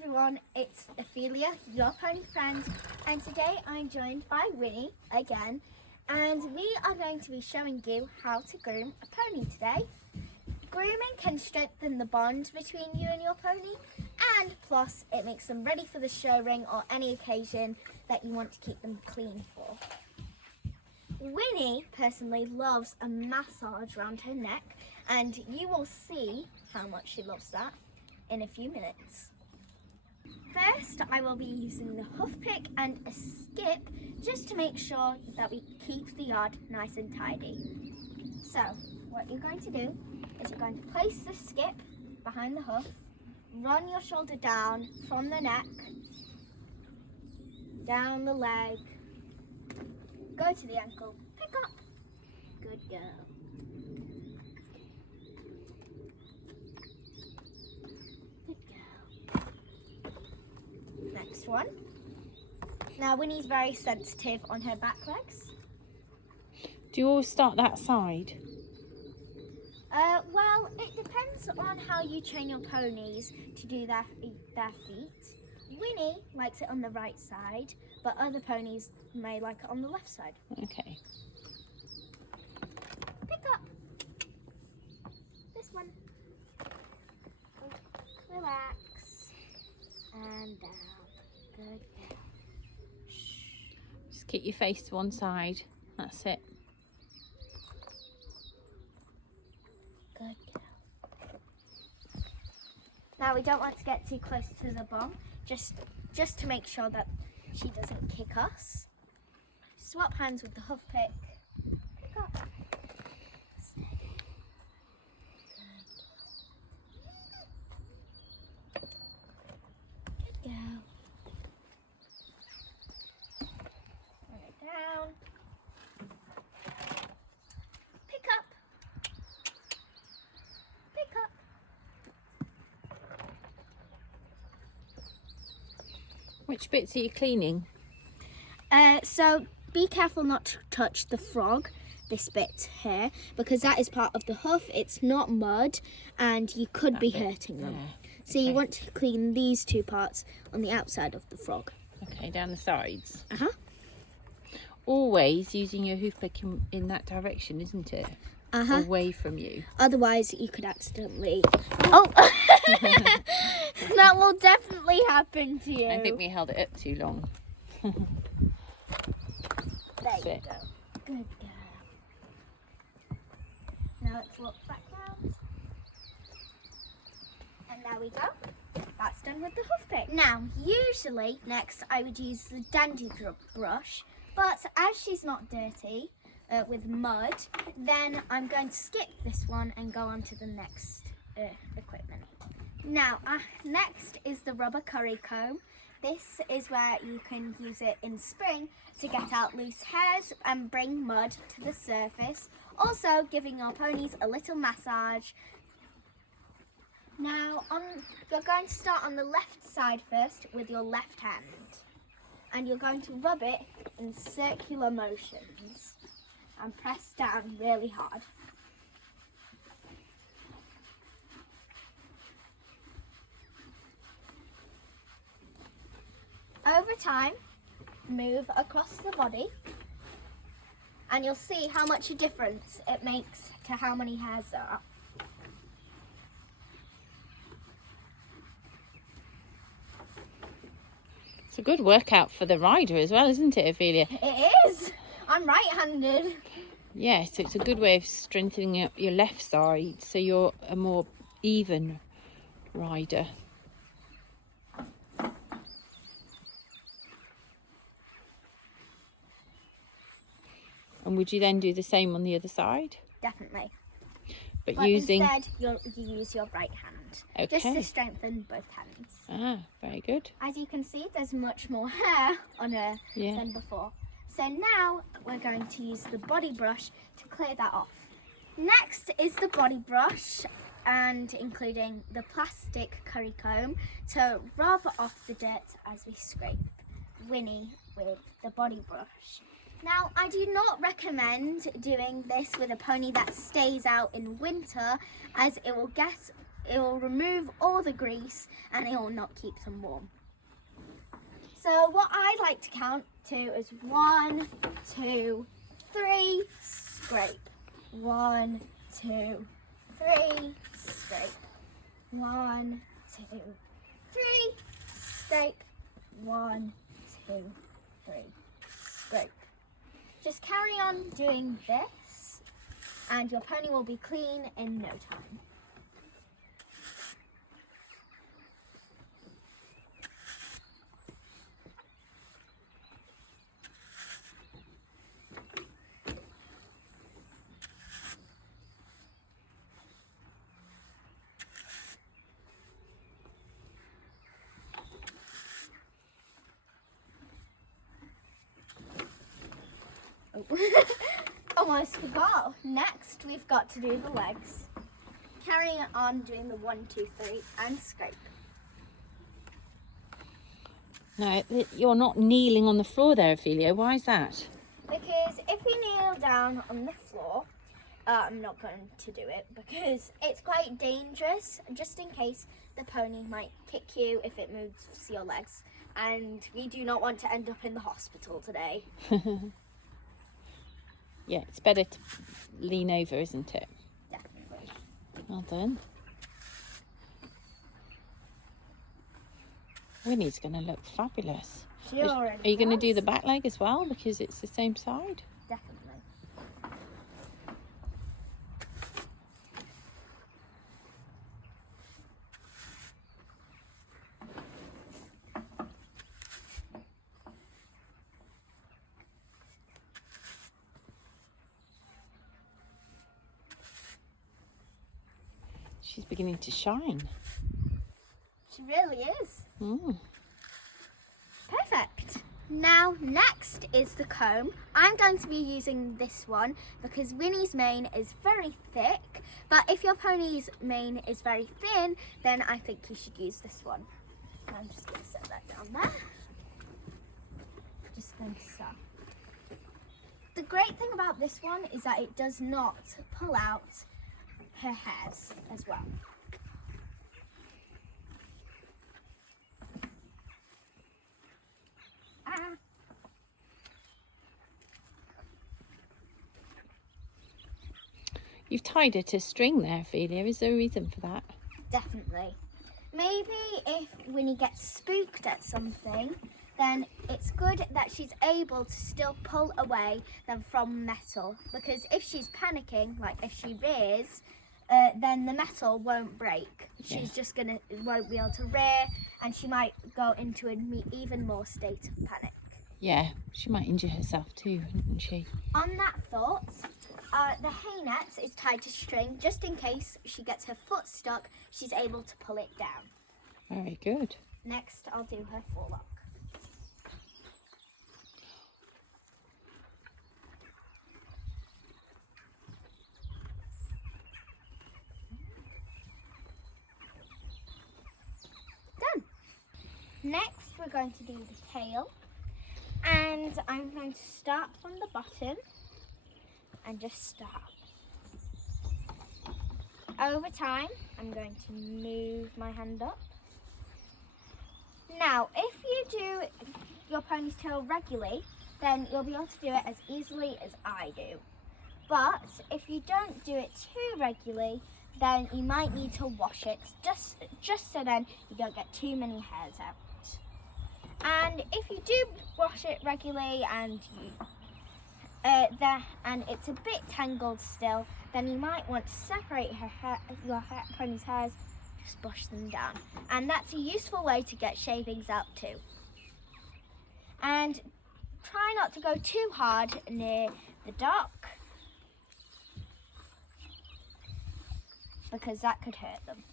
everyone, it's Ophelia, your pony friend, and today I'm joined by Winnie again, and we are going to be showing you how to groom a pony today. Grooming can strengthen the bond between you and your pony, and plus it makes them ready for the show ring or any occasion that you want to keep them clean for. Winnie personally loves a massage around her neck, and you will see how much she loves that in a few minutes. First, I will be using the hoof pick and a skip just to make sure that we keep the yard nice and tidy. So, what you're going to do is you're going to place the skip behind the hoof, run your shoulder down from the neck, down the leg, go to the ankle, pick up. Good girl. Next one. Now Winnie's very sensitive on her back legs. Do you always start that side? Well, it depends on how you train your ponies to do their feet. Winnie likes it on the right side, but other ponies may like it on the left side. Okay. Pick up. This one. Relax. And down. Good girl. Just keep your face to one side. That's it. Good girl. Now we don't want to get too close to the bum, just to make sure that she doesn't kick us. Swap hands with the hoof pick. Pick up. Steady. Good girl. Bring it down. Pick up. Pick up. Which bits are you cleaning? So be careful not to touch the frog, this bit here, because that is part of the hoof. It's not mud and you could be hurting them. Yeah. So you want to clean these two parts on the outside of the frog. Okay, down the sides. Uh-huh. Always using your hoof pick in that direction, isn't it? Uh-huh. Away from you. Otherwise you could accidentally... Oh! That will definitely happen to you. I think we held it up too long. There That's you it. go. Good girl. Now let's look back round. And there we go. That's done with the hoof pick. Now, usually, next I would use the dandy brush, but as she's not dirty with mud, then I'm going to skip this one and go on to the next equipment. Now, next is the rubber curry comb. This is where you can use it in spring to get out loose hairs and bring mud to the surface. Also, giving your ponies a little massage. Now, you're going to start on the left side first with your left hand. And you're going to rub it in circular motions and press down really hard. Over time, move across the body and you'll see how much a difference it makes to how many hairs there are. It's a good workout for the rider as well, isn't it, Ophelia? It is! I'm right-handed. Yes, it's a good way of strengthening up your left side so you're a more even rider. And would you then do the same on the other side? Definitely. But using... instead, you use your right hand. Okay. Just to strengthen both hands. Ah, very good. As you can see, there's much more hair on her than before. So now we're going to use the body brush to clear that off. Next is the body brush, and including the plastic curry comb to rub off the dirt as we scrape Winnie with the body brush. Now, I do not recommend doing this with a pony that stays out in winter, as it will it will remove all the grease and it will not keep them warm. So what I like to count to is 1, 2, 3, scrape. 1, 2, 3, scrape. 1, 2, 3, scrape. 1, 2, 3, scrape. Just carry on doing this and your pony will be clean in no time. Almost forgot. Next, we've got to do the legs. Carrying on doing the 1, 2, 3 and scrape. No, you're not kneeling on the floor there, Ophelia. Why is that? Because if we kneel down on the floor, I'm not going to do it because it's quite dangerous, just in case the pony might kick you if it moves your legs. And we do not want to end up in the hospital today. Yeah, it's better to lean over, isn't it? Definitely. Well done. Winnie's going to look fabulous. She already Are you going to do does. the back leg as well because it's the same side? Definitely. She's beginning to shine. She really is. Mm. Perfect. Now, next is the comb. I'm going to be using this one because Winnie's mane is very thick, but if your pony's mane is very thin, then I think you should use this one. I'm just going to set that down there. Just going to start. The great thing about this one is that it does not pull out her hairs as well. You've tied her to string there, Ophelia. Is there a reason for that? Definitely. Maybe if Winnie gets spooked at something, then it's good that she's able to still pull away than from metal. Because if she's panicking, like if she rears, then the metal won't break. She's just won't be able to rear, and she might go into an even more state of panic. Yeah, she might injure herself too, wouldn't she? On that thought, the hay net is tied to string just in case she gets her foot stuck, she's able to pull it down. Very good. Next, I'll do her forelock. Done. Next, we're going to do the tail. And I'm going to start from the bottom and just start. Over time, I'm going to move my hand up. Now, if you do your pony's tail regularly, then you'll be able to do it as easily as I do. But if you don't do it too regularly, then you might need to wash it just so then you don't get too many hairs out. And if you do wash it regularly and and it's a bit tangled still, then you might want to separate your pony's hairs, just brush them down. And that's a useful way to get shavings out too. And try not to go too hard near the dock, because that could hurt them.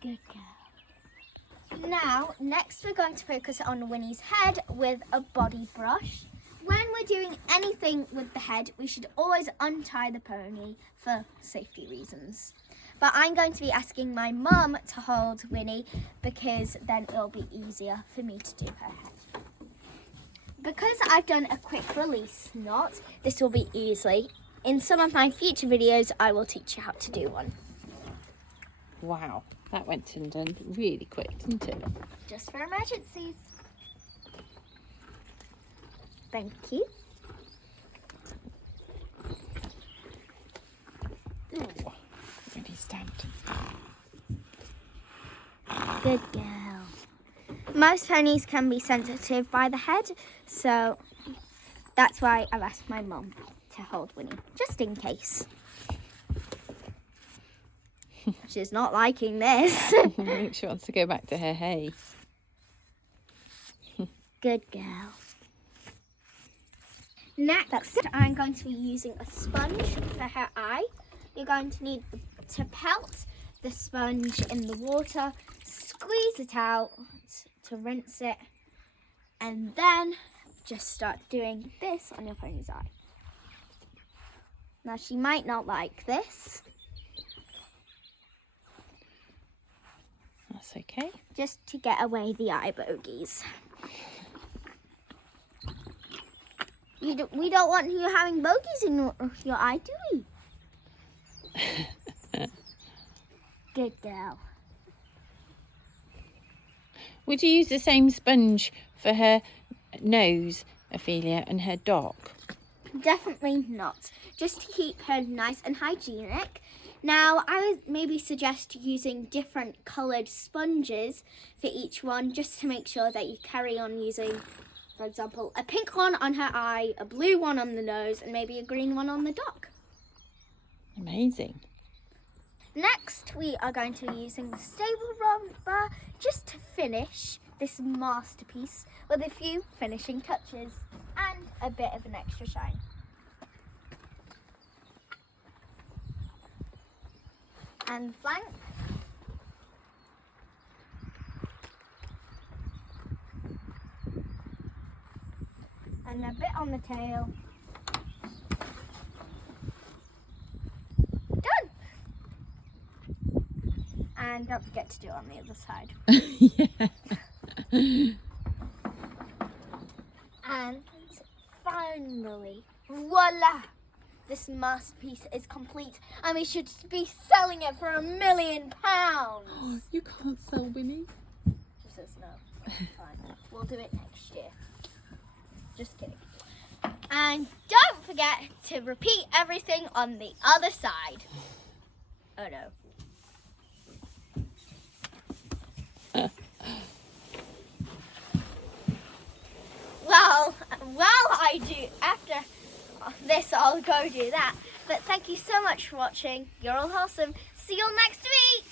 Good girl. Now, next we're going to focus on Winnie's head with a body brush. When we're doing anything with the head, we should always untie the pony for safety reasons. But I'm going to be asking my mum to hold Winnie because then it'll be easier for me to do her head. Because I've done a quick release knot, this will be easy. In some of my future videos, I will teach you how to do one. Wow, that went and done really quick, didn't it? Just for emergencies. Thank you. Ooh, really stamped. Good girl. Most ponies can be sensitive by the head, so that's why I've asked my mum to hold Winnie, just in case. She's not liking this. I think she wants to go back to her hay. Good girl. Next, I'm going to be using a sponge for her eye. You're going to need to pelt the sponge in the water, squeeze it out to rinse it, and then just start doing this on your pony's eye. Now, she might not like this. That's okay. Just to get away the eye bogies. We don't want you having bogies in your eye, do we? Good girl. Would you use the same sponge for her nose, Ophelia, and her dock? Definitely not. Just to keep her nice and hygienic. Now, I would maybe suggest using different coloured sponges for each one, just to make sure that you carry on using, for example, a pink one on her eye, a blue one on the nose, and maybe a green one on the dock. Amazing. Next, we are going to be using the stable rubber just to finish this masterpiece with a few finishing touches and a bit of an extra shine. And flank. And a bit on the tail. Done! And don't forget to do it on the other side. Yeah. And finally, voila! This masterpiece is complete and we should be selling it for £1 million. You can't sell Winnie. She says no. Fine. We'll do it next year. Just kidding. And don't forget to repeat everything on the other side. Oh no. Well, I do after this, I'll go do that. But thank you so much for watching. You're all awesome. See you all next week.